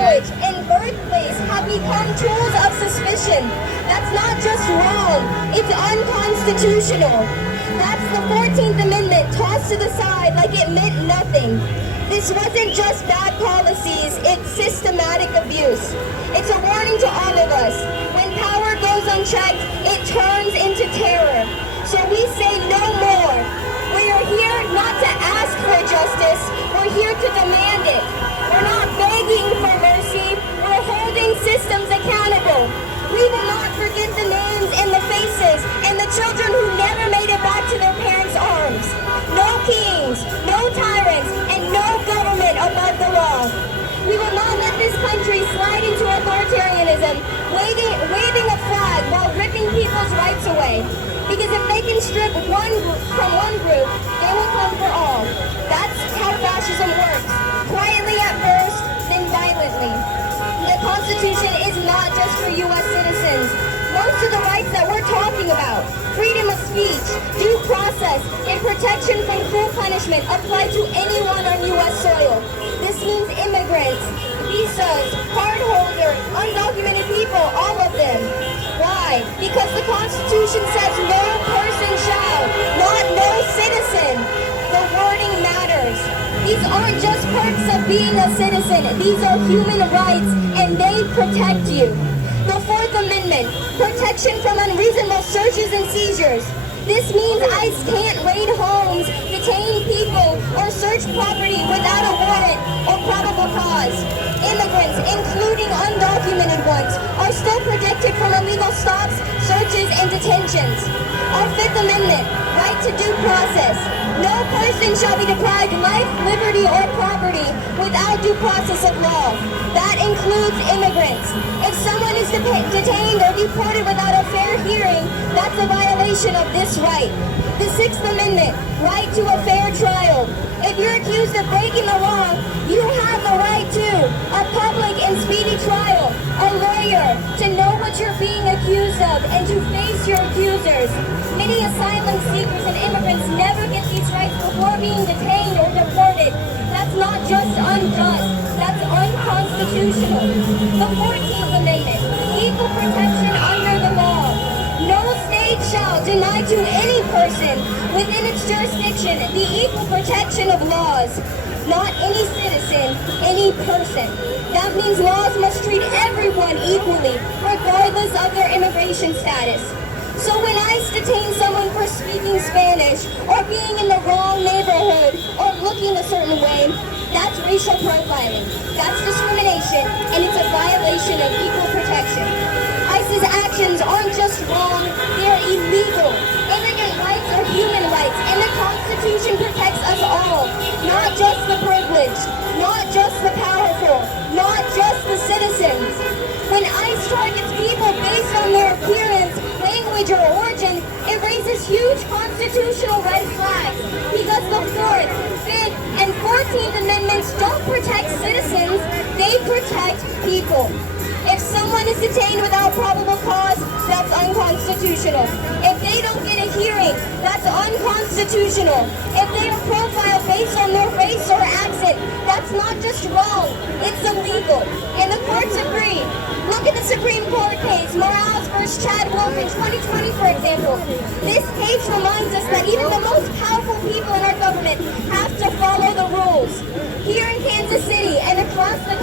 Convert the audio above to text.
language, and birthplace have become tools of suspicion. That's not just wrong, it's unconstitutional. That's the 14th Amendment tossed to the side like it meant nothing. This wasn't just bad policies, it's systematic abuse. It's a warning to all of us. When power goes unchecked, it turns into terror. So we say no more. We are here not to ask for justice, we're here to demand it. We're not begging for mercy, we're holding systems accountable. We will not forget the names and the faces and the children who never made it back to their parents' arms. No kings, no tyrants, and no government above the law. We will not let this country slide into authoritarianism, waving a flag while ripping people's rights away. Because if they can strip one from one group, they will come for all. That's how fascism works. Quietly at first, then violently. The Constitution is not just for U.S. citizens. Most of the rights that we're talking about, freedom of speech, due process, and protection from cruel punishment apply to anyone on U.S. soil. This means immigrants, visas, cardholders, undocumented people, all of them. Why? Because the Constitution says no person shall, not no citizen. The wording matters. These aren't just perks of being a citizen. These are human rights, and they protect you. The Fourth Amendment, protection from unreasonable searches and seizures. This means ICE can't raid homes, detain people, or search property without a warrant or probable cause. Immigrants, including undocumented ones, are still protected from illegal stops, searches, and detentions. Our Fifth Amendment, right to due process. No person shall be deprived life, liberty, or property without due process of law. That includes immigrants. If someone is detained or deported without a fair hearing, that's a violation of this right. The Sixth Amendment, right to a fair trial. If you're accused of breaking the law, you have the right to a public and speedy trial, a lawyer, to know what you're being accused of, and to face your accusers. Many asylum seekers and immigrants never get these rights before being detained or deported. That's not just unjust, that's unconstitutional. The 14th Amendment, equal protection under the law. No state shall deny to any person within its jurisdiction the equal protection of laws. Not any citizen, any person. That means laws must treat everyone equally, regardless of their immigration status. So when ICE detains someone for speaking Spanish, or being in the wrong neighborhood, or looking a certain way, that's racial profiling. That's discrimination, and it's a violation of equal protection. ICE's actions aren't just wrong, they're illegal. Immigrant rights are human rights, and the Constitution protects us all. Not just the privileged, not just the powerful, not just the citizens. When ICE targets people based on their appearance, language, or origin, it raises huge constitutional red flags because the 4th, 5th, and 14th Amendments don't protect citizens, they protect people. If someone is detained without probable cause, that's unconstitutional. If they don't get a hearing, that's unconstitutional. If they are profiled based on their race or accent, that's not just wrong, it's illegal. And the courts agree. Look at the Supreme Court case, Morales v. Chad Wolf in 2020, for example. This case reminds us that even the most powerful people in our government have to follow the rules. Here in Kansas City and across the